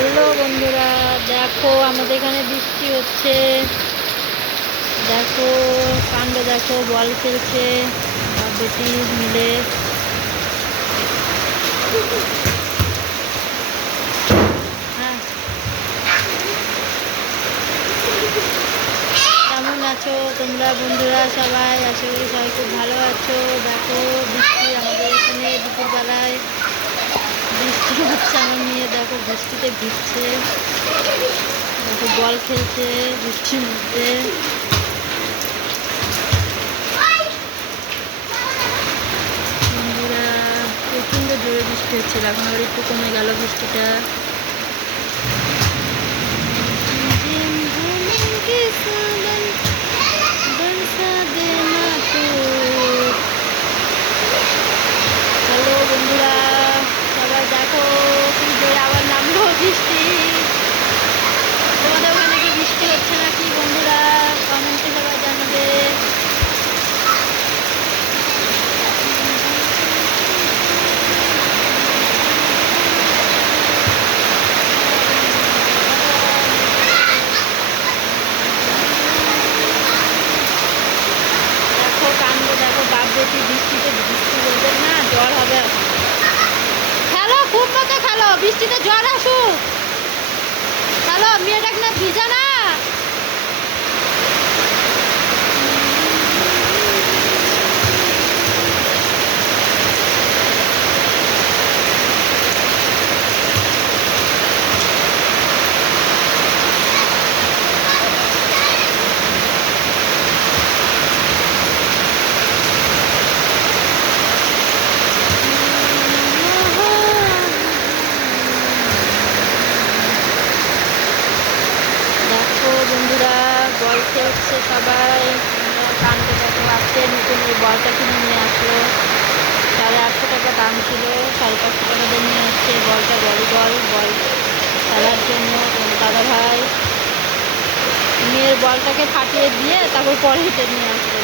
Hello বন্ধুরা, দেখো আমাদের এখানে বৃষ্টি হচ্ছে। দেখো কাণ্ড, দেখো বল খেলছে বাপ বেটি মিলে। হ্যাঁ, কেমন আছো তোমরা বন্ধুরা? সবাই আশা করি সবাই খুব ভালো আছো। দেখো বৃষ্টি আমাদের এখানে দুপুরবেলায় বৃষ্টি হচ্ছে। আমার মেয়ে দেখো বৃষ্টিতে ভিজছে, দেখো বল খেলছে বৃষ্টির মধ্যে। বন্ধুরা প্রচণ্ড জোরে বৃষ্টি হচ্ছিল, এখন আবার একটু কমে গেল বৃষ্টিটা। হ্যালো বন্ধুরা, সবাই দেখো কি জোরে আবার নামলো বৃষ্টি। তোমাদের ওখানে কি বৃষ্টি হচ্ছে নাকি বন্ধুরা? কমেন্টে সবাই জানাবে। দেখো কাণ্ড, দেখো বাপ বেটি বৃষ্টিতে বৃষ্টি বলবে না, জ্বর হবে এখন। খেলো, খুব মতো খেলো, বৃষ্টিতে জ্বর আসুক। খেলো, মেয়েটা কিনা ভিজা না। দেখো বন্ধুরা বল খেলছে সবাই। কানতে দেখো আছে নতুন এই বলটা কিনে নিয়ে আসলো। 850 টাকা দাম ছিল, 550 টাকা দিয়ে নিয়ে আসছে বলটা। ভলিবল বল খেলার জন্য দাদা ভাই মেয়ের বলটাকে ফাটিয়ে দিয়ে তারপর পরে নিয়ে আসলো।